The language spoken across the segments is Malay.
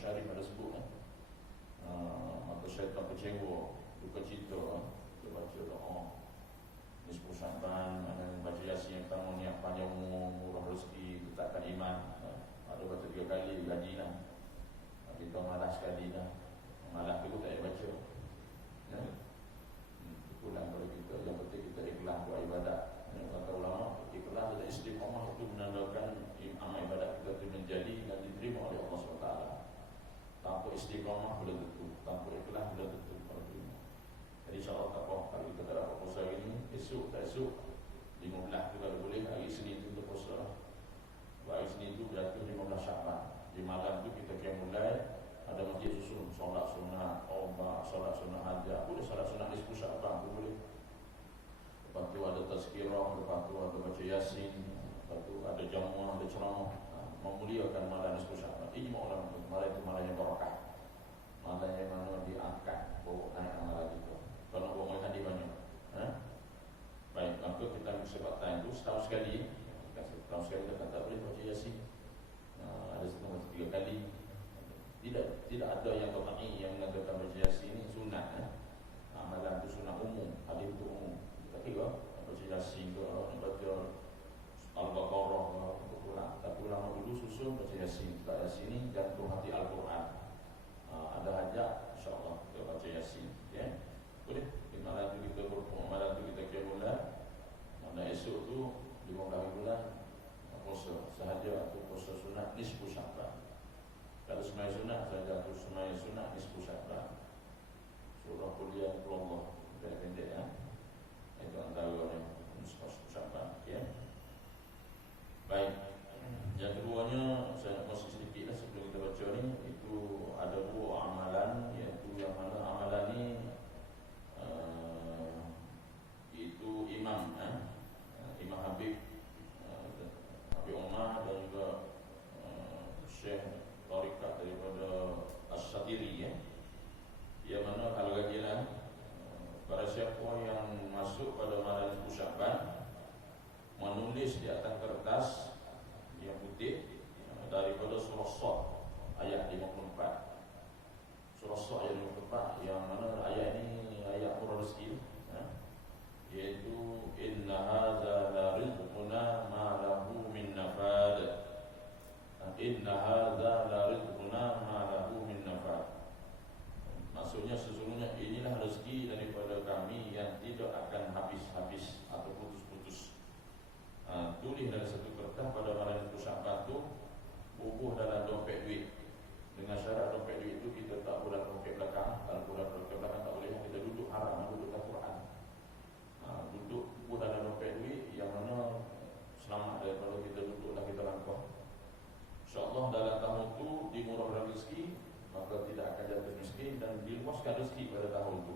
Syarif ada sebut maka syaitan kecewa, duka cita. Kita baca doa nisfu Sya'ban, baca Yasin yang pertama, niat panjang umur, murah rezeki, letakkan iman. Ada baca 3 kali, gaji lah. Kita malas sekali dah. Malas tu tak payah baca. Ya. Pulang pada kita, yang penting kita ikhlas buat ibadat. Kata ulama, ikhlas dan istiqamah itu menandakan amal ibadat kita itu menjadi dan diterima oleh Allah SWT. Tanpa istiqamah belum tentu, tanpa ikhlas belum tentu kalau terima. Jadi insyaAllah tak apa, kalau kita tak dapat puasa hari ini, esok tak esok 15 tu kalau boleh, hari Senin tu kita puasa. Hari Senin tu jatuh 15 Sya'ban. Di malam tu kita kira mulai ada masjid susun, solat sunat Taubah, solat sunat hajat, boleh solat sunat nisfu Sya'ban pun boleh. Lepas tu ada tazkirah, lepas tu ada baca Yasin, lepas tu ada jamuan, ada ceramah, memuliakan malam nisfu Sya'ban. Ijma' ulama, malam itu malam yang barakah, malam yang mana diangkat bawa naik amalan kita. Kalau nak bawa hadis banyak. Baik, maka kita ambil kesempatan itu setahun sekali. Setahun sekali kita tak boleh baca Yasin. Ada setengah baca 3 kali. Tidak ada yang qat'i yang mengatakan baca Yasin ini sunat. Amalan itu sunat umum, hadis itu umum. Kita kira baca Yasin ke, baca Al-Baqarah ke, pulang. Tapi ulama dulu susun baca Yasin. Sebab Yasin ini jantung hati Al-Quran. Ada hajat, insyaAllah kita baca Yasin. Ya, boleh. Di malam itu kita berpuasa, malam itu kita kira bulan. Dan esok tu 15 bulan puasa sahaja atau puasa sunat nisfu Sya'ban. Kalau semai sunat saja atau semai sunat nisfu Sya'ban. Surah kuliah Allah pendek-pendek ya. Itu antara nisfu Sya'ban. Okay. Baik. Yang keduanya saya nak kongsi sedikit lah sebelum kita baca ni. Itu ada 2 amalan, iaitu yang mana amalan ni itu Imam Imam Habib Umar dan juga Syekh Tarikat daripada As-Satiri ya. Yang mana kalau kajian para siapa yang masuk pada malam nisfu Sya'ban menulis di atas kertas yang putih daripada surah Sad ayat 54. Surah Sad ayat 54 yang mana ayat ini ayat murah rezeki iaitu inna hadza la rizquna ma lahu min nafad. Inna hadza la rizquna ma lahu min nafad. Maksudnya sesungguhnya inilah rezeki daripada kami yang tidak akan habis-habis atau putus-putus. Tulis dalam satu kertas pada malam nisfu Sya'ban tu, bubuh dalam dompet duit. Dengan syarat dompet duit itu kita tak boleh dompet belakang. Kalau boleh dompet belakang tak boleh, kita duduk haram, duduk Al-Quran. Duduk bubuh dalam dompet duit yang mana selamat daripada kita duduk dan kita langkah. InsyaAllah dalam tahun itu dimurahkan rezeki, maka tidak akan jatuh miskin dan diluaskan rezeki pada tahun itu.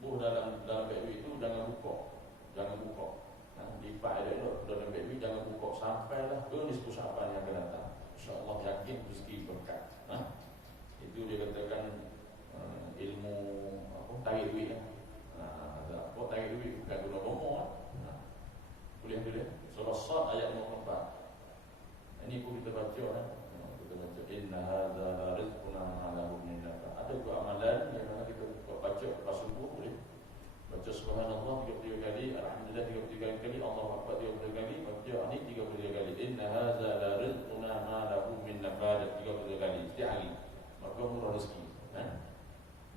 Bubuh dalam dompet duit itu jangan buka. Jangan buka. Lipat dia dalam dompet duit jangan buka sampailah ke nisfu Sya'ban yang akan datang. InsyaAllah yakin rezeki berkat. Itu dia katakan ilmu tarik duit lah. Apa tarik duit bukan guna bomo lah. Boleh boleh. Surah Sad ayat 54. Ini pun kita baca kan. Kita baca inna hadza la rizquna ma lahu min nafad. Ada dua amalan yang mana kita baca lepas subuh boleh. Baca subhanallah 33 kali, alhamdulillah 33 kali, Allahu akbar 33 kali, baca ni 33 kali. Inna hadza la rizquna ma lahu min nafad 33 kali setiap hari. Maka murah rezeki.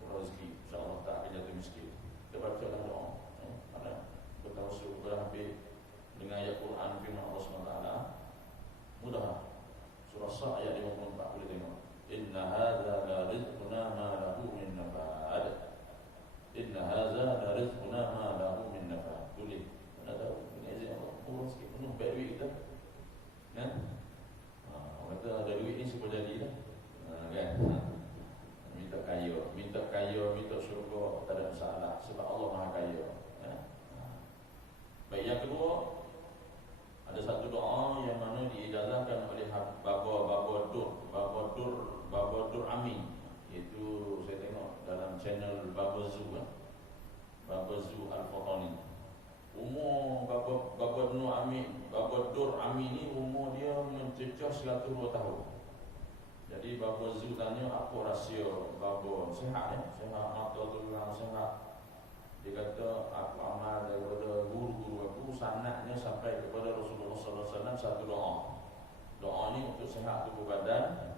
Murah rezeki. InsyaAllah tak akan jatuh miskin. Kita baca dalam doa. Mana bertawassul berhabis dengan ayat Quran firman Allah SWT. Mudah. Surah Sad ayat 54 boleh tengok. Inna hadza la rizquna ma lahu min nafad. Inna hadza la rizquna ma lahu min nafad. Boleh. Mana tahu dengan izin Allah. Murah sikit penuh baik duit kita. Kan? Orang kata ada duit ni semua jadi dah. Kan? Minta kaya, minta syurga tak ada masalah sebab Allah Maha Kaya. Baik, yang kedua ada satu doa yang mana diijazahkan oleh Baba Dur Amin. Itu saya tengok dalam channel Baba Zu Al-Fatani. Umur Baba Dur Amin ni umur dia mencecah 102 tahun. Jadi Bapa Zu tanya apa rahsia Bapa sihat sihat mata tu orang sihat. Dia kata aku amal daripada guru-guru aku sanadnya sampai kepada Rasulullah sallallahu alaihi wasallam satu doa. Doa ni untuk sihat tubuh badan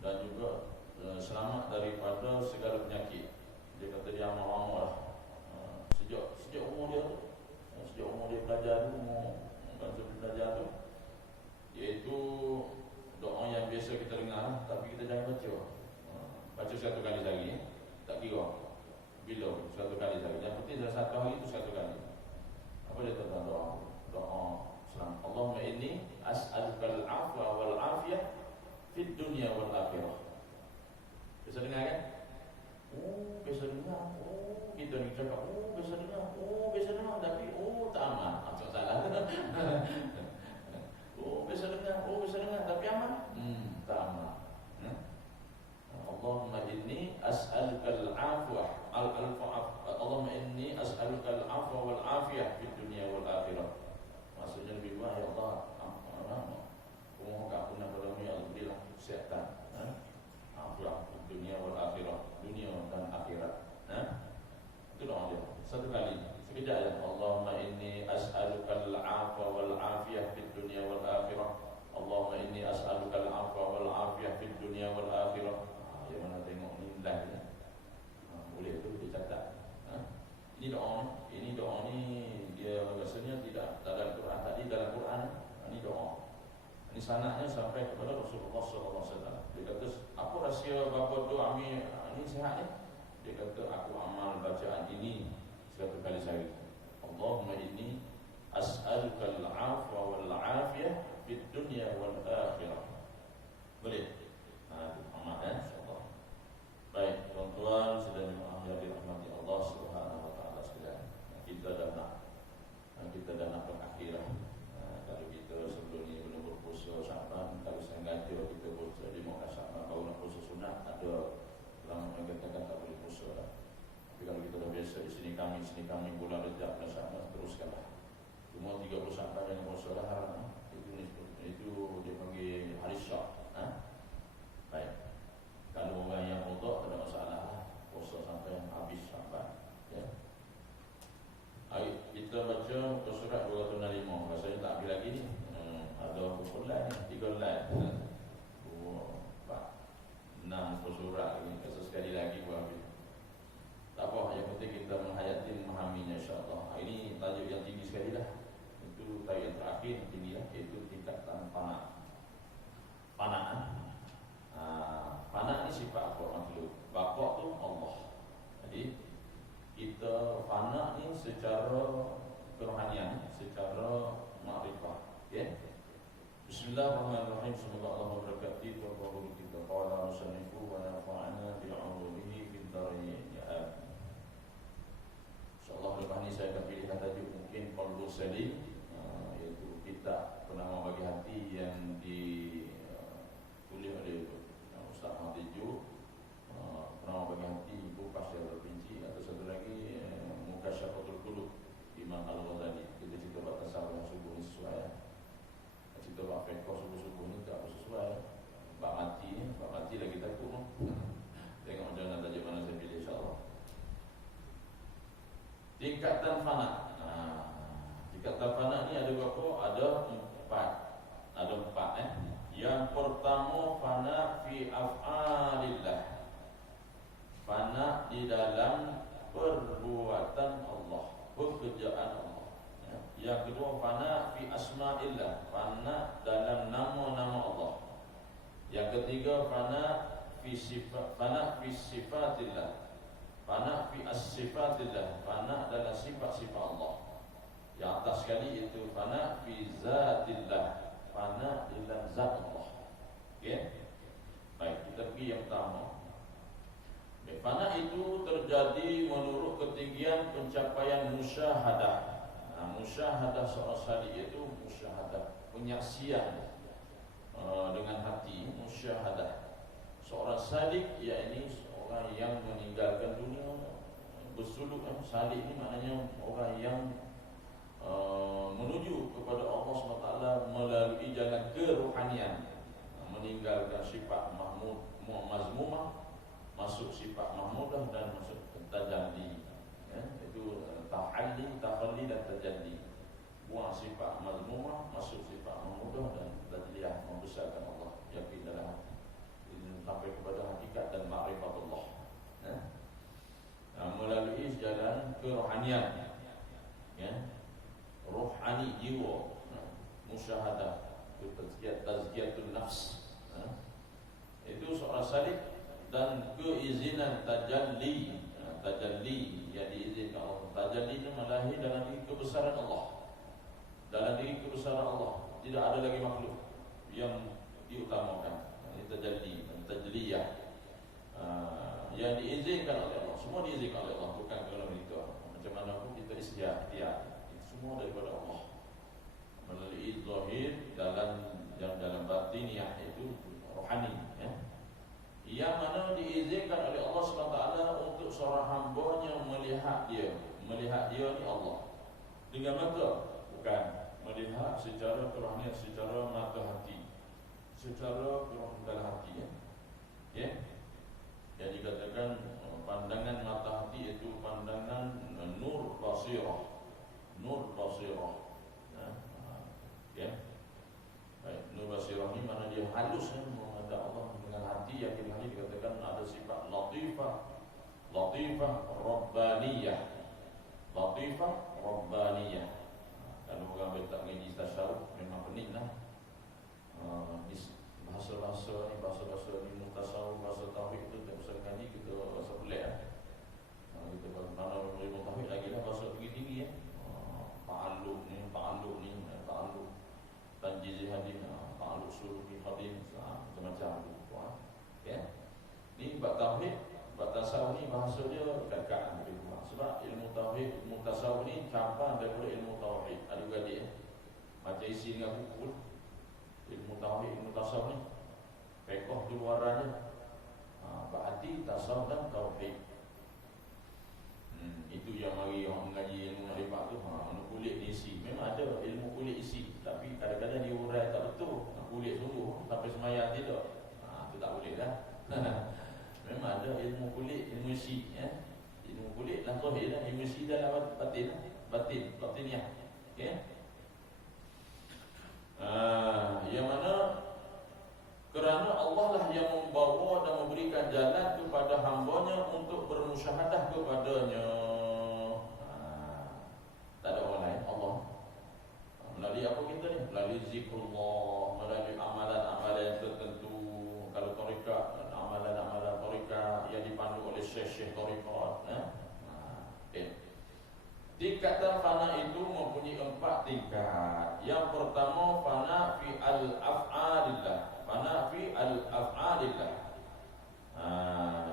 dan juga selamat daripada segala penyakit. Dia kata dia amal-amal lah. Sejak umur dia belajar tu, belajar tu, iaitu doa yang biasa kita dengar, tapi kita jangan baca. Baca satu kali sehari, tak kira bila satu kali sehari. Yang penting dalam satu hari itu satu kali. Apa dia tentang doa? Doa selamat. Allahumma inni as'alukal afwa wal afiyah fid dunya wal akhirah. Bisa dengar kan? Bisa dengar. Kita ni cakap, bisa dengar. Bisa dengar, tapi tak aman. Macam salah. Bisa dengar, tapi aman? Tak aman. Allahumma inni as'alukal afwa Allahumma inni as'alukal afwa wal afiyah fid dunya wal akhirah. Maksudnya lebih baik, ya Allah, aku nak berdoa ya Allah berilah kesihatan, afwa dunia wal akhirah, dunia dan akhirat. Itu doa dia. Satu kali, sekejap ya. Allahumma inni as'alukal afwa wal afiyah fid dunya wal akhirah. Allahumma inni as'alukal afwa wal afiyah fid dunya wal akhirah. Yang mana tengok ni live ni. Boleh tu dicatat. Ini doa ni dia rasanya tidak dalam Quran. Tadi dalam Quran, ini doa. Ini sanadnya sampai kepada Rasulullah sallallahu alaihi wasallam. Dia kata, apa rahsia bapa doa ni sihat ni? Dia kata, aku amal bacaan ini satu kali sehari. Allahumma inni as'alukal afwa wal afiyah fid dunya wal akhirah. Boleh? Itu amal insya-Allah. Baik, tuan-tuan sedang yang dirahmati Allah Subhanahu wa taala sekalian. Kita dah nak berakhiran. Kalau kita sebelum ni belum berpuasa Syaban, kalau sengaja kita puasa di Mekah Syaban baru nak puasa sunat, ada ulama yang katakan tak boleh puasa lah. Tapi kalau kita dah biasa di sini kami bulan Rejab dan Syaban, teruskanlah. Cuma 30 Syaban yang puasa lah haram. Itu dia panggil hari Syak. Baik. Kalau orang yang kodok tak ada masalah, puasa sampai habis Syaban. Ya. Kita baca muka surat 205. Rasanya tak habis lagi ni. Ada buku lain, 3 lain. 2, 4, 6 muka surat lagi. Rasa sekali lagi pun habis. Tak apa, yang penting kita menghayati, memahaminya insya-Allah. Ini tajuk yang tinggi sekali dah. Itu tajuk yang terakhir yang tinggi lah, iaitu tingkatan fana. Fana ni sifat apa makhluk? Bapa tu Allah. Jadi kita fana ni secara kerohanian, secara makrifah. Okay? Bismillahirrahmanirrahim. Semoga Allah memberkati tuan-tuan kita. Qala musannifu wa nafa'ana bi'ulumihi fid dharain. Ya. InsyaAllah lepas ni saya akan pilihkan tajuk mungkin Qalbus Salim, iaitu kitab Penama Bagi Hati yang ditulis oleh Ustaz Hatijo. Penama Bagi Hati Bukas secara rinci. Atau satu lagi Mukasyafatul Qulub Imam Al-Ghazali. Kita cerita buat tasawuf subuh ni sesuai. Cerita buat fiqh subuh-subuh ni tak sesuai. Bak mati lagi takut. Tengok macam mana tajuk mana saya pilih insya-Allah. Tingkatan fana. Tingkatan fana ni ada berapa? Ada 4. Yang pertama fana fi af'alillah. Fana di dalam perbuatan Allah, pekerjaan Allah. Yang kedua fana fi asma'illah. Fana dalam nama-nama Allah. Yang ketiga fana fi sifatillah. Fana fi as-sifatillah. Fana dalam sifat-sifat Allah. Yang atas sekali itu fana fi zatillah. Fana dalam zat Allah. Okey. Baik, kita pergi yang pertama. Fana itu terjadi menurut ketinggian pencapaian musyahadah. Musyahadah seorang salik itu musyahadah, penyaksian dengan hati, musyahadah. Seorang salik yakni seorang yang meninggalkan dunia, bersuluk. Salik ni maknanya orang yang menuju kepada Allah SWT melalui jalan kerohanian, meninggalkan sifat mazmumah, masuk sifat mahmudah dan masuk tajalli. Ya, itu takhalli dan tajalli. Buang sifat mazmumah, masuk sifat mahmudah dan tajalliyah, membesarkan Allah, yakin dalam hati sampai kepada hakikat dan ma'rifatullah. Ya. Melalui jalan kerohanian, ya, rohani jiwa, musyahadah, tazkiyatun nafs. Itu seorang salik dan keizinan tajalli. Tajalli yang diizinkan Allah. Tajalli itu melahir dalam diri kebesaran Allah. Dalam diri kebesaran Allah tidak ada lagi makhluk yang diutamakan. Ini tajalli, tajliyah. Yang diizinkan oleh Allah, semua diizinkan oleh Allah, bukan kalau itu. Macam mana pun kita ikhtiar, itu semua daripada Allah. Melalui zahir dalam batiniyah, itu rohani, ya. Yang mana diizinkan oleh Allah SWT untuk seorang hambanya melihat dia ni Allah dengan mata, bukan melihat secara kerohanian, secara mata hati, secara dalam hati, ya. Ya. Yang dikatakan pandangan mata hati itu pandangan nur basirah. Nur basirah. Ya. Baik, nur basirah ni mana dia halus, ya, menghadap Allah dengan hati yang dikatakan ada sifat latifah, rabbaniyah. Latifah rabbaniyah. Kalau orang tak mengaji tasawuf memang pening lah. Bahasa-bahasa ni mutasawuf, bahasa tauhid itu tak usah ngaji, kita bahasa pelik lah. Kita mana ilmu tauhid lagi lah, bahasa tinggi-tinggi, ya. Ta'alluq ni, tanjiz hadin, ta'alluq suluki hadin, macam-macam tu. Ya. Ni bab tauhid, bab tasawuf ni bahasa dia dekat lebih kurang. Sebab ilmu tauhid, ilmu tasawuf ni cabang daripada ilmu tauhid. Adik-adik, ya. Macam isi dengan buku. Ilmu tauhid, ilmu tasawuf ni fiqh tu luarannya. Berarti tasawuf dan tauhid. Itu yang mari orang mengaji ilmu makrifat tu, kulit ni isi. Memang ada ilmu kulit isi, tapi kadang-kadang diurai tak betul. Kulit sungguh sampai semayang tidak. Tu tak boleh dah. Memang ada ilmu kulit, ilmu isi, ya. Ilmu kulit lah zahir dah, ilmu isi dalam batiniyah. Okey. Yang mana kerana Allah lah yang membawa dan memberikan jalan kepada hambanya untuk bermusyahadah kepadanya. Tak ada orang lain, Allah. Melalui apa kita ni? Melalui zikrullah, melalui amalan-amalan tertentu. Kalau tarikat, amalan-amalan tarikat yang dipandu oleh syekh-syekh tarikat, Tingkatan fana itu mempunyai 4 tingkat. Yang pertama, fana fi al-af'alillah. Fana fi al-af'alillah.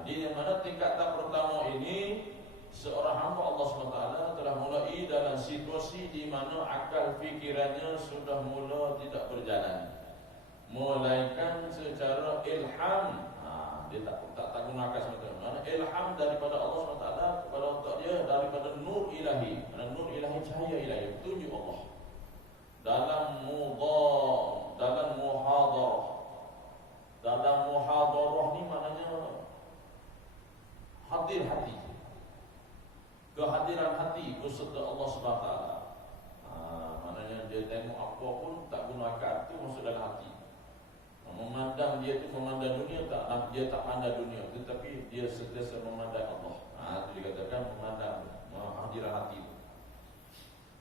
Di mana tingkatan pertama ini, seorang hamba Allah SWT telah mulai dalam situasi di mana akal fikirannya sudah mula tidak berjalan, melainkan secara ilham. Dia tak gunakan semata-mata. Ilham daripada Allah SWT kepada otak dia, daripada nur ilahi. Nur ilahi, cahaya ilahi, petunjuk Allah. Dalam muhadarah. Dalam muhadarah ni maknanya hadir hati. Kehadiran hati beserta Allah SWT. Maknanya dia tengok apa pun tak gunakan, tu masuk dalam hati. Memandang dia tu memandang dunia, dia tak pandang dunia, tetapi dia sentiasa memandang Allah. Itu dikatakan memandang hadiran hati itu.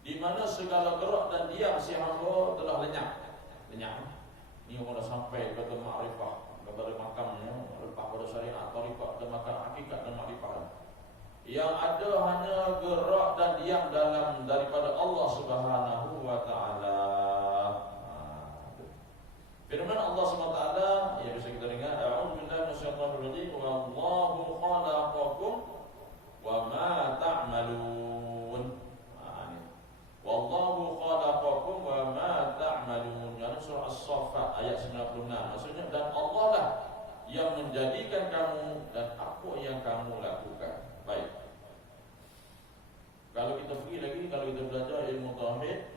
Di mana segala gerak dan diam si hamba telah lenyap. Ini orang dah sampai kepada ma'rifah, kepada makamnya, lepas pada syariat tarikat dan makam hakikat dan ma'rifah. Yang ada hanya gerak dan diam dalam daripada Allah Subhanahu wa taala. Firman Allah SWT yang bisa kita dengar, a'udzubillahi minasyaitonir rajim, wallahu khalaqakum wa ma ta'malun. Wallahu khalaqakum wa ma ta'malun. Dalam surah As-Saffat ayat 96. Maksudnya, dan Allah lah yang menjadikan kamu dan apa yang kamu lakukan. Baik. Kalau kita pergi lagi, kalau kita belajar ilmu tauhid,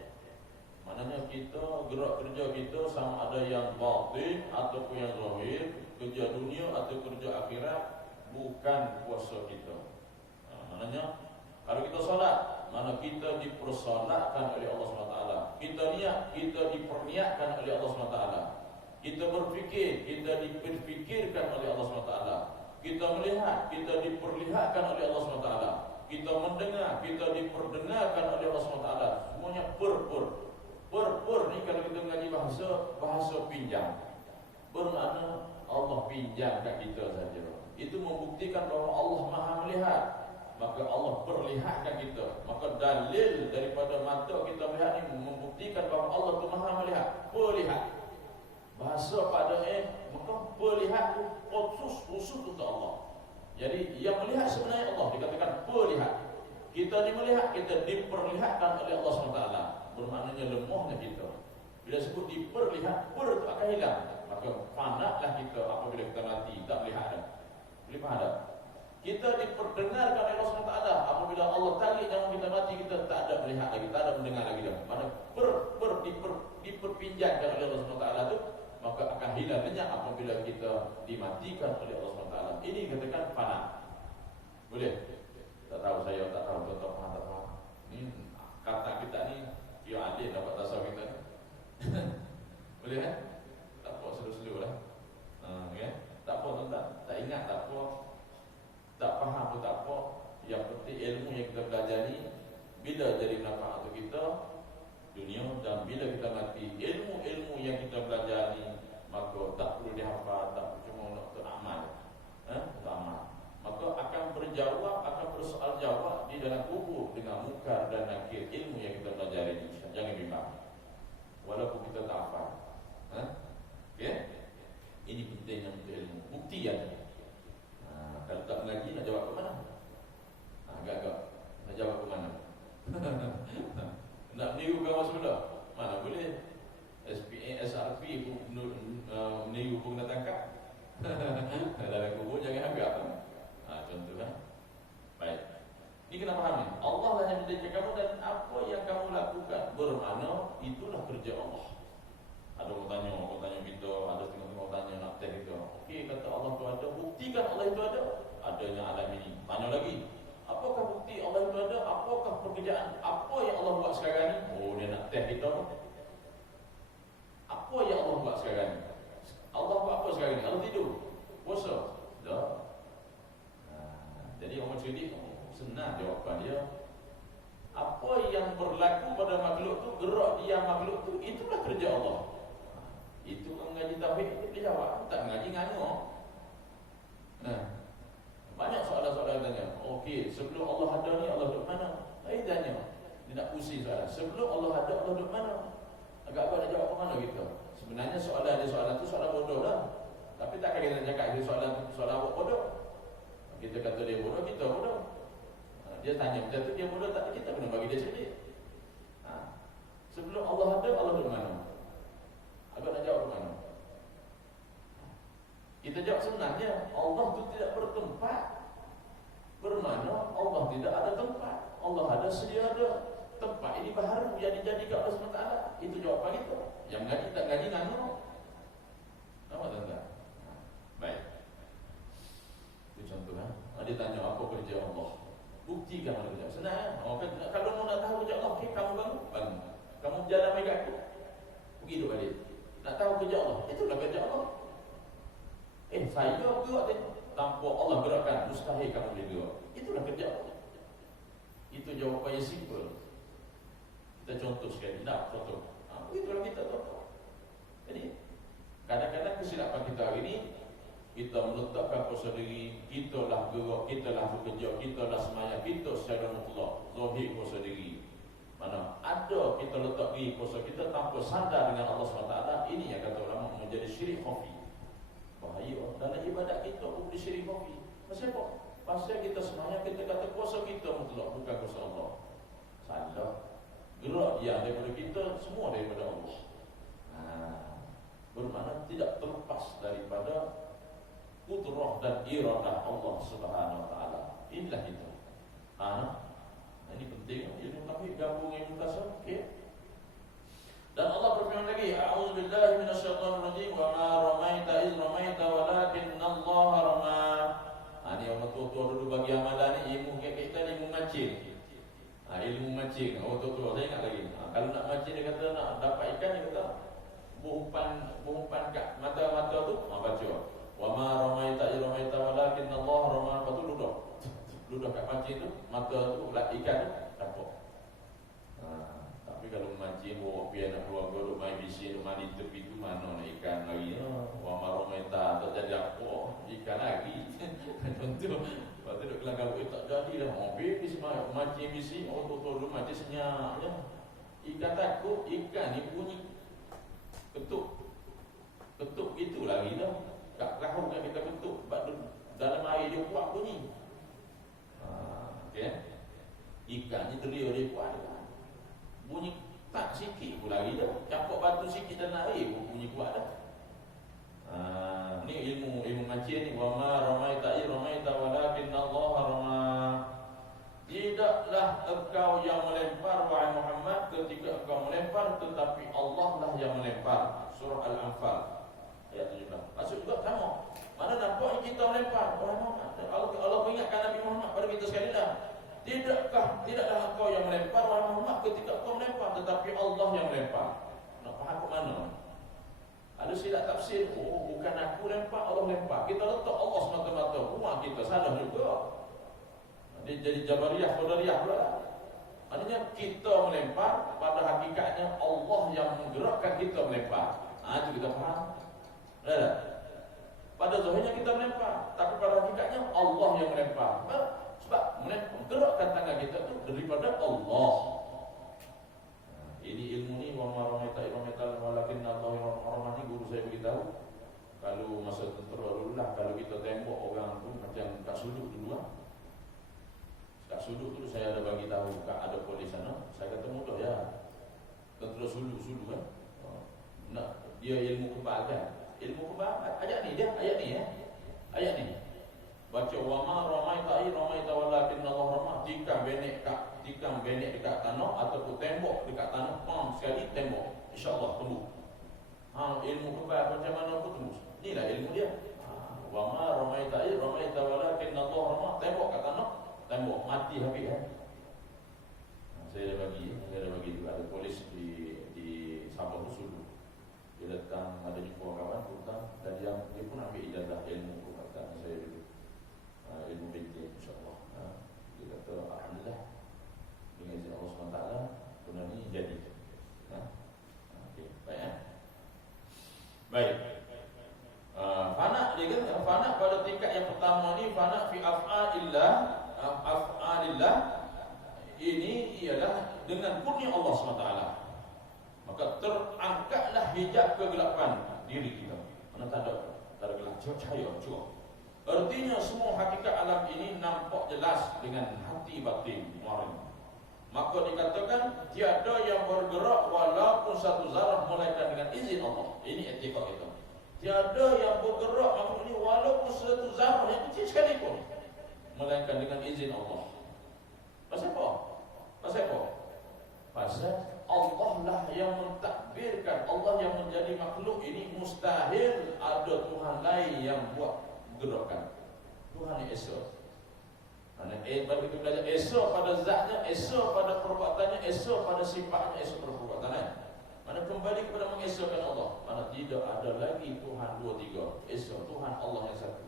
maknanya kita, gerak kerja kita sama ada yang batin ataupun yang zahir, kerja dunia atau kerja akhirat, bukan puasa kita. Maknanya kalau kita solat, mana kita dipersolatkan oleh Allah SWT. Kita niat, kita diperniatkan oleh Allah SWT. Kita berfikir, kita diperfikirkan oleh Allah SWT. Kita melihat, kita diperlihatkan oleh Allah SWT. Kita mendengar, kita diperdengarkan oleh Allah SWT. Semuanya per ni kalau kita mengaji bahasa pinjam, bermakna Allah pinjam kat kita saja. Itu membuktikan bahawa Allah Maha melihat. Maka Allah perlihatkan kita. Maka dalil daripada mata kita melihat ni membuktikan bahawa Allah tu Maha melihat. Perlihat. Bahasa pada maka perlihat tu khusus untuk Allah. Jadi yang melihat sebenarnya Allah, dikatakan perlihat. Kita dimelihat, kita diperlihatkan oleh Allah SWT. Bermaknanya lemahnya kita. Bila sebut diperlihat, per tu akan hilang. Maka panaklah kita apabila kita mati, tak melihat dah. Boleh faham tak? Kita diperdengarkan oleh Allah SWT. Apabila Allah tarik jangan kita mati, kita tak ada melihat lagi, tak ada mendengar lagi dah. Mana diperpinjamkan oleh Allah SWT tu, maka akan hilang lenyap apabila kita dimatikan oleh Allah SWT. Ini katakan fana. Boleh? Tak tahu, saya tak tahu, tuan-tuan faham tak faham? Ni kata kita ni dia adil dapat tasawuf kita ni. Boleh kan? Tak apa, slow-slow lah. Okay? Tak apa tuan-tuan, tak ingat tak apa, tak faham pun tak apa. Yang penting ilmu yang kita belajar ni bila jadi manfaat untuk kita dunia, dan bila kita mati, ilmu-ilmu yang kita belajar ni maka tak perlu dihafal, tak cuma untuk amal. Untuk amal. Maka akan berjawab, akan bersoal jawab di dalam kubur dengan mungkar dan nakir ilmu yang kita belajar ini. Jangan bimbang. Walaupun kita tak hafal. Okay? Ini pentingnya untuk ilmu. Buktian. Kalau tak mengaji nak jawab ke mana? Agak-agak nak jawab ke mana? Nak meniru kawan sebelah? Mana boleh? SPA, SRP pun meniru pun kena tangkap. Dalam kubur jangan agak. Contoh kan? Baik. Ini kena faham ni. Allah lah yang mendidik kamu dan apa yang kamu lakukan, bermakna itulah kerja Allah. Ada orang tanya kita, ada tengok-tengok tanya nak tanya kita. Okey, kata Allah tu ada, buktikan Allah itu ada. Adanya alam ini. Tanya lagi. Apakah bukti Allah itu ada? Apakah pekerjaan? Apa yang Allah buat sekarang ni? Oh, dia nak test kita. Apa yang Allah buat sekarang ni? Allah buat apa sekarang ni? Allah tidur? Puasa? Dah. Jadi orang cerdik, senang jawapan dia. Apa yang berlaku pada makhluk tu, gerak dia makhluk tu, itulah kerja Allah. Itu orang ngaji tauhid dia jawab, tak ngaji ngano. Banyak soalan-soalan tanya. Okey, sebelum Allah ada ni Allah duduk mana? Tanya. Dia nak pusing soalan. Sebelum Allah ada Allah duduk mana? Agak-agak nak jawab ke mana kita? Sebenarnya soalan tu soalan bodoh lah. Tapi takkan kita cakap dia soalan bodoh. Kita kata dia bodoh, kita bodoh. Dia tanya macam tu, dia bodoh tak, kita kena bagi dia cerdik. Sebelum Allah ada, Allah duduk mana? Agak nak jawab ke mana? Kita jawab senangnya, Allah tu tidak bertempat. Bermakna Allah tidak ada tempat. Allah ada, sedia ada. Tempat ini baharu yang dijadikan oleh SWT. Itu jawapan kita. Yang ngaji tak ngaji ngano. Nampak tuan-tuan? Baik. Itu contoh kan. Dia tanya apa kerja Allah. Buktikan mana kerja. Senang. Kalau mau nak tahu kerja Allah, okay, kamu bangun. Kamu berjalan mai kaki. Pergi duduk balik. Nak tahu kerja Allah, itulah kerja Allah. Saya gerak tanpa Allah gerakkan, mustahil kamu boleh gerak. Itulah kerja Allah. Itu jawapan yang simple. Kita contoh sekali. Contoh. Itulah kita contoh. Jadi kadang-kadang kesilapan kita hari ini, kita meletakkan kuasa diri, kita lah gerak, kita lah bekerja, kita lah semayang, kita secara mutlak zahir kuasa diri. Mana ada kita letak diri kuasa kita tanpa sadar dengan Allah SWT. Ini yang kata ulama menjadi syirik khafi. Bahaya. Dalam ibadat kita pun boleh syirik khafi. Pasal apa? Pasal kita semayang, kita kata kuasa kita mutlak, bukan kuasa Allah. Salah. Gerak yang daripada kita, semua daripada Allah. Bermakna tidak terlepas daripada kudrah dan iradah Allah Subhanahu Wa Taala. Inilah kita. Ini penting. Ilmu tauhid gabung ilmu tasawuf. Okay. Dan Allah bagi amalan ni ilmu kita ni ilmu mancing. Ilmu mancing. Oh tu saya ingat lagi. Kalau nak mancing dia kata nak dapat ikan dia kata berumpan kat mata-mata tu baca. Wa ma ramaita ramaita walakin Allah rama, betul ludah kat pancing tu, mata tu lah ikan tu dapat. Tapi kalau mancing bawa pergi anak keluarga duk main bising duk mandi tepi tu mana nak ikan lagi. Wa ma ramaita tak jadi apa ikan lagi. Contoh lepas tu duk kelakar tak jadi dah. Habis mancing bising tu mancing senyap je. Ikan takut, ikan ni bunyi ketuk itu lagi dah. Kat perahu kan kita ketuk, dalam air dia kuat bunyi. Okay. Ikan ni teria dia kuat dah. Bunyi tak sikit pun lagi dah. Campur batu sikit dalam air pun bunyi kuat dah. Ni ilmu mancing ni. Wa ma ramaita ramaita walakin Allah rama. Tidaklah engkau yang melempar wahai Muhammad ketika engkau melempar, tetapi Allah lah yang melempar. Surah Al-Anfal ayat 17. Maksud juga sama. Mana nampak kita melempar wahai Muhammad. Allah mengingatkan Nabi Muhammad pada kita sekali dah. Tidaklah engkau yang melempar wahai Muhammad ketika engkau melempar, tetapi Allah yang melempar. Nak faham ke mana? Ada silap tafsir. Bukan aku lempar, Allah lempar. Kita letak Allah semata-mata. Rumah kita salah juga. Dia jadi Jabariyah, Qadariyah pula. Maknanya kita melempar, pada hakikatnya Allah yang menggerakkan kita melempar. Itu kita faham. Pada zahirnya kita melempar, tapi pada hakikatnya Allah yang melempar. Sebab menggerakkan tangan kita itu daripada Allah. Ini ilmu ni wa ma ramaita ramaita walakin Allah rama, ni guru saya beritahu. Kalau masa tentera dulu lah, kalau kita tembak orang tu macam kat sudut dulu lah. Kat sudut tu saya ada bagi tahu kat ada polis sana. Saya kata mudah ya. Tentera sudut kan. Nak dia ilmu kebal kan. Ilmu kebal ayat ni dia, ayat ni ya. Ayat ni. Baca wa ma ramaita walakin Allah rama. Tikam benek dekat tanah ataupun tembok dekat tanah, pam sekali tembok. Insya-Allah tembus. Ilmu kebal macam mana pun tembus. Inilah ilmu dia. Wa ma ramaita walakin Allah rama. Tembok kat tanah, tembok mati habis kan. Saya dah bagi juga ada polis di Sabah tu Sulu. Dia datang ada jumpa kawan tentang dan dia pun ambil ijazah ilmu kebal saya dulu. Ilmu bintik insya-Allah. Dia kata alhamdulillah dengan izin Allah SWT benda ni jadi. Okey, baik. Baik. Fana dia kata fana pada tingkat yang pertama ni fana fi af'alillah. Af'alillah ini ialah dengan kurnia Allah SWT. Maka terangkatlah hijab kegelapan diri kita. Mana tak ada gelap cahaya cuak. Artinya semua hakikat alam ini nampak jelas dengan hati batin muarim. Maka dikatakan tiada yang bergerak walaupun satu zarah melainkan dengan izin Allah. Ini etika kita. Tiada yang bergerak makhluk ini walaupun satu zarah yang kecil sekalipun melainkan dengan izin Allah. Pasal apa? Pasal Allah lah yang mentadbirkan. Allah yang menjadi makhluk ini. Mustahil ada Tuhan lain yang buat gerakan. Tuhan yang esa. Baru kita belajar esa pada zatnya, esa pada perbuatannya, esa pada sifatnya, esa pada perbuatannya. Mana kembali kepada mengesakan Allah. Mana tidak ada lagi Tuhan dua tiga. Esa Tuhan Allah yang satu.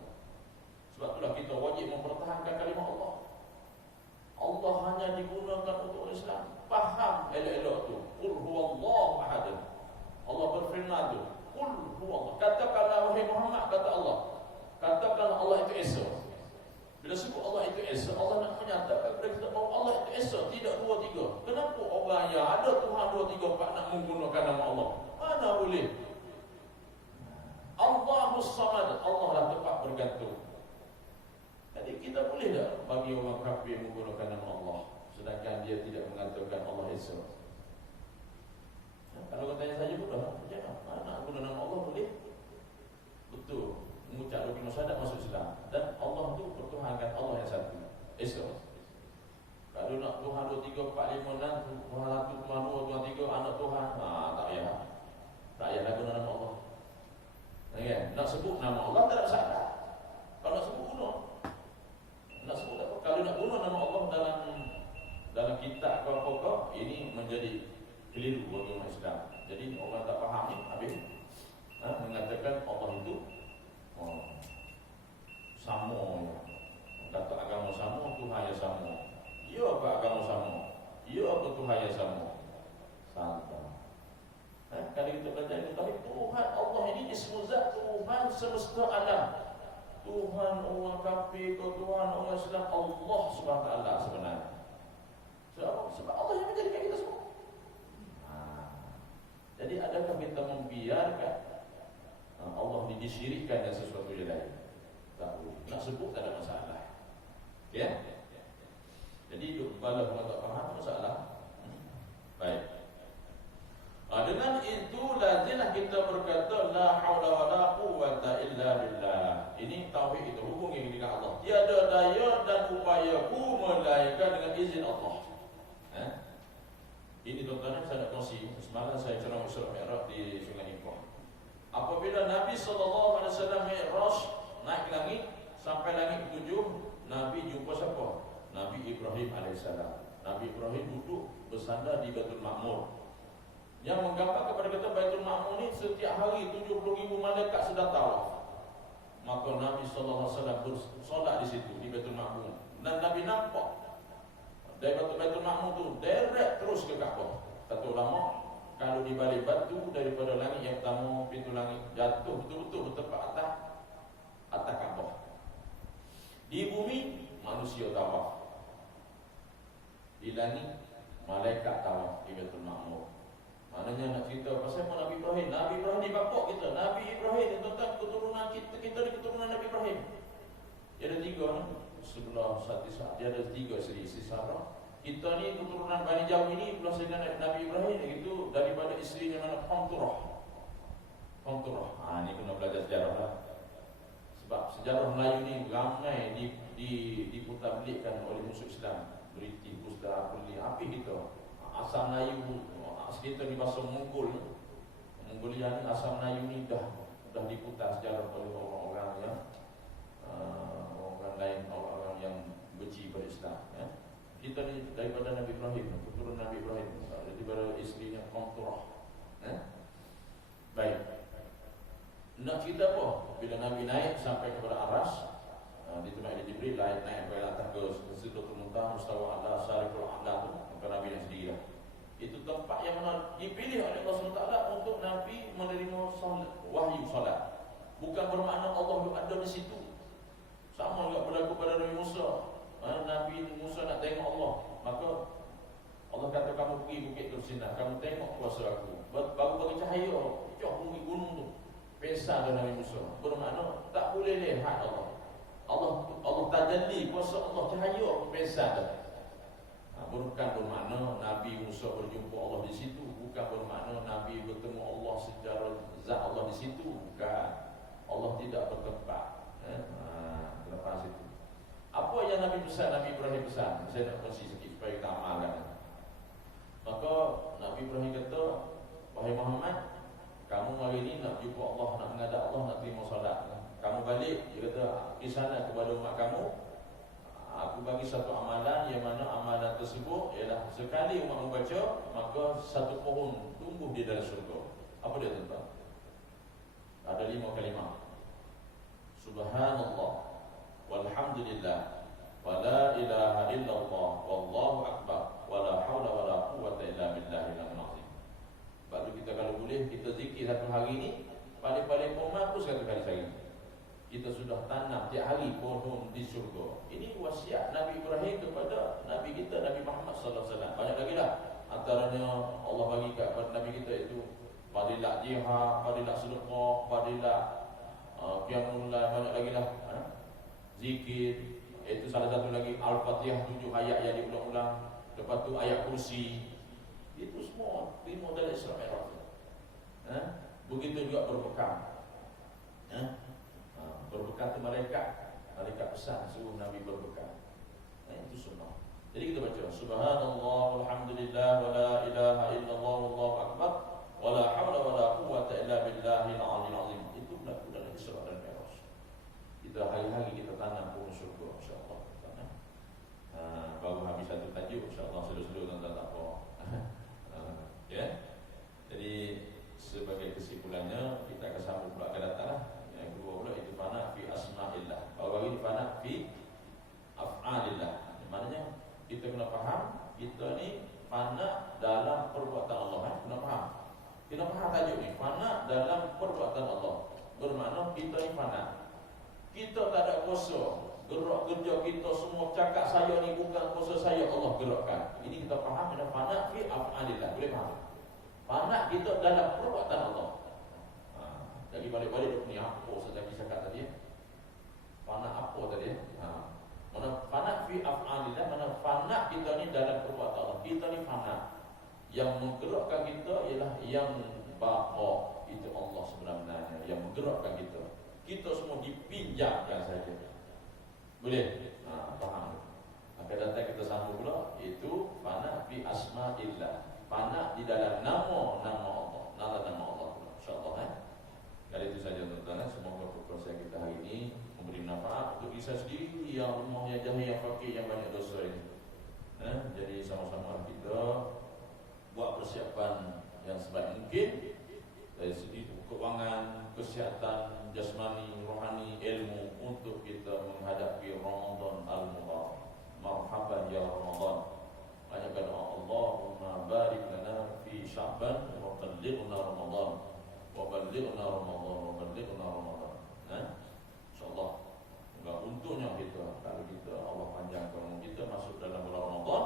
Sebab itulah kita wajib mempertahankan kalimah Allah. Allah hanya digunakan untuk Islam. Faham elok-elok tu. Qul huwallahu ahad. Allah berfirman tu. Qul huwallahu. Katakanlah wahai Muhammad, kata Allah. Katakanlah Allah itu esa. Bila sebut Allah itu esa, Allah nak menyatakan kepada kita bahawa Allah itu esa, tidak dua tiga. Kenapa orang yang ada Tuhan dua tiga empat nak menggunakan nama Allah? Mana boleh? Allahus Samad, Allah lah tempat bergantung. Jadi kita boleh tak bagi orang kafir menggunakan nama Allah sedangkan dia tidak mengatakan Allah esa? Kalau katanya saja mudah, macam mana nak guna nama Allah boleh? Betul. Mengucap rukun syahadat masuk Islam. Dan Allah tu pertuhankan Allah yang satu, esa. Kalau nak Tuhan 2, 3, 4, 5, 6, Tuhan 1, Tuhan 2, Tuhan 3, anak Tuhan, tak payah. Tak payah guna nama Allah. Nak sebut nama Allah tak ada masalah. Kalau nak sebut guna. Nak sebut tak apa. agama Islam. Jadi orang tak faham ni habis mengatakan Allah itu sama. Kata agama sama, Tuhan yang sama. Ya apa agama sama? Ya apa Tuhan yang sama? Santai. Kalau kita belajar ini tadi, Tuhan Allah ini ismu zat, Tuhan semesta alam. Tuhan orang kafir, Tuhan orang Islam, Allah Subhanahu wa taala sebenarnya. Sebab Allah yang menjadikan kita semua. Jadi adakah kita membiarkan Allah disyirikkan dengan sesuatu yang lain? Tak boleh. Nak sebut tak ada masalah. Ya? Jadi kalau orang tak faham masalah. Baik. Dengan itu lazimlah kita berkata la haula wala quwwata illa billah. Ini tauhid itu, hubungi dengan Allah. Tiada daya dan upayaku melainkan dengan izin Allah. Ini tuan-tuan saya nak kongsi. Semalam saya ceramah Isra Mi'raj di Sungai Ingkong. Apabila Nabi sallallahu alaihi wasallam Mi'raj naik ke langit sampai langit 7, Nabi jumpa siapa? Nabi Ibrahim alaihissalam. Nabi Ibrahim duduk bersandar di Baitul Ma'mur. Yang menggambar kepada kita Baitul Ma'mur ni setiap hari 70,000 malaikat sedang tawaf. Maka Nabi sallallahu alaihi wasallam bersolat di situ di Baitul Ma'mur. Dan Nabi nampak dari Baitul Ma'mur tu direct terus ke Kaabah. Kata ulama, kalau di balik batu daripada langit yang pertama, pintu langit jatuh betul-betul bertempat atas Kaabah. Di bumi manusia tawaf. Di langit malaikat tawaf di Baitul Ma'mur. Maknanya nak cerita pasal Nabi Ibrahim. Nabi Ibrahim ni bapak kita. Nabi Ibrahim ni tuan-tuan, keturunan kita ni keturunan Nabi Ibrahim. Dia ada 3 sebelah satu saat. Dia ada 3 isteri Sarah. Kita ni keturunan Bani Jauh ini pula dengan Nabi Ibrahim itu daripada isteri yang mana Qanturah. Ni kena belajar sejarah lah. Sebab sejarah Melayu ni ramai diputarbelikkan oleh musuh Islam. British, Pusda, Puli, api kita. Asal Melayu, kita ni bahasa Mongolia ni, asal Melayu ni dah diputar sejarah oleh orang-orang yang orang lain, orang-orang yang benci pada Islam. Kita ni daripada Nabi Ibrahim, keturunan Nabi Ibrahim, daripada isterinya Qanturah. Baik. Nak cerita apa? Bila Nabi naik sampai kepada Aras, ditemui oleh Jibril, naik ke atas ke Sidratul Muntaha, Mustawa A'la, Syariful A'la tu, maka Nabi yang sendiri lah. Itu tempat yang mana dipilih oleh Allah SWT untuk Nabi menerima wahyu salat. Bukan bermakna Allah ada di situ. Sama juga berlaku pada Nabi Musa. Nabi Musa nak tengok Allah, maka Allah kata kamu pergi bukit Tursina, kamu tengok kuasa aku. Baru bagi cahaya, jauh bukit gunung tu. Pesa dengan Nabi Musa. Bermakna tak boleh lihat Allah. Allah tajalli, kuasa Allah cahaya pesa dah. Bukan bermakna Nabi Musa berjumpa Allah di situ. Bukan bermakna Nabi bertemu Allah secara zat Allah di situ. Bukan. Allah tidak bertempat. Lepas itu, apa yang Nabi pesan, Nabi Ibrahim pesan, saya nak kongsi sikit supaya kita amalkan. Maka Nabi Ibrahim kata, wahai Muhammad, kamu hari ini nak jumpa Allah, nak menghadap Allah, nak terima solat. Kamu balik, dia kata, pergi sana kepada umat kamu. Aku bagi satu amalan, yang mana amalan tersebut ialah sekali umat membaca, maka satu pohon tumbuh di dalam syurga. Apa dia tuan-tuan? Ada 5 kalimah. Subhanallah, walhamdulillah, wa la ilaha illallah, wallahu akbar, wa la hawla wa la quwwata illa billahil azim. Baru kita kalau boleh kita zikir satu hari ni, paling-paling pun mampus satu kali sehari. Kita sudah tanam tiap hari pohon di syurga. Ini wasiat Nabi Ibrahim kepada Nabi kita, Nabi Muhammad sallallahu alaihi wasallam. Banyak lagi lah. Antaranya Allah bagi kepada Nabi kita itu fadilat jihad, fadilat sedekah, fadilat qiyamul lail, banyak lagi lah. Zikir, itu salah satu lagi Al-Fatihah 7 ayat yang diulang-ulang. Lepas tu ayat kursi. Itu semua terima dari Isra Mi'raj. Begitu juga berbekam. Berbekam tu malaikat pesan suruh Nabi berbekam. Itu sunnah. Jadi kita baca Subhanallah walhamdulillah wa la ilaha illallah wallahu akbar wa la hawla wa la quwwata illa billahil aliyyil azim. Itu berlaku dalam Isra dan Mi'raj. Kita hari-hari kita tanam pohon syurga, insya-Allah. Baru habis satu tajuk, insya-Allah seluruh-seluruh tuan-tuan tak apa. Ya. kena faham tajuk ni. Fana dalam perbuatan Allah. Bermakna kita ni fana. Kita tak ada kuasa. Gerak kerja kita semua cakap saya ni bukan kuasa saya, Allah gerakkan. Ini kita faham ada fana fi af'alillah. Boleh faham? Fana kita dalam perbuatan Allah. Jadi balik-balik ni apa saya cakap tadi? Fana apa tadi? Mana fana fi af'alillah, mana fana kita ni dalam perbuatan Allah. Kita ni fana. Yang menggerakkan kita ialah yang baqa, itu Allah sebenarnya yang menggerakkan kita. Kita semua dipinjamkan saja. Boleh? Faham? Akan datang kita sambung pula, itu fana fi asma'illah. Fana di dalam nama-nama Allah. Nama Allah. InsyaAllah. Dari itu saja tuan-tuan. Semoga perkongsian kita hari ini memberi manfaat untuk diri sendiri yang rumah, yang jahil, yang fakir, yang banyak dosa ini. Jadi sama-sama kita buat persiapan yang sebaik mungkin dari segi keuangan, kesihatan, jasmani, rohani, ilmu untuk kita menghadapi Ramadan al-Mubarak. Marhaban ya Ramadan. Banyakkan doa, Allahumma barik lana fi Sya'ban wa ballighna Ramadan. Wa ballighna Ramadan, wa ballighna Ramadan. InsyaAllah. Enggak untungnya kita kalau kita Allah panjangkan umur kita masuk dalam bulan Ramadan,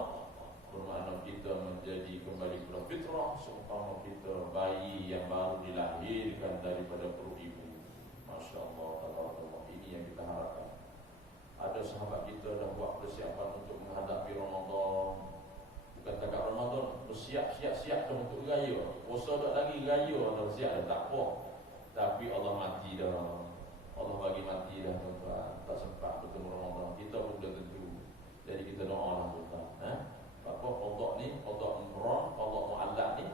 bermakna kita menjadi kembali kepada fitrah, seumpama kita bayi yang baru dilahirkan daripada perut ibu. Masya Allah, Allah. Ini yang kita harapkan. Ada sahabat kita dah buat persiapan untuk menghadapi Ramadan. Bukan takat Ramadan, bersiap-siap dah untuk raya. Puasa tak lagi, raya dah siap dah, tak apa. Tapi Allah mati dah. Allah bagi mati dah tuan-tuan. Tak sempat bertemu Ramadan. Kita pun dah tentu. Jadi kita doa lah tuan-tuan. Apa qada ni, qada umrah, qada mu'allaq ni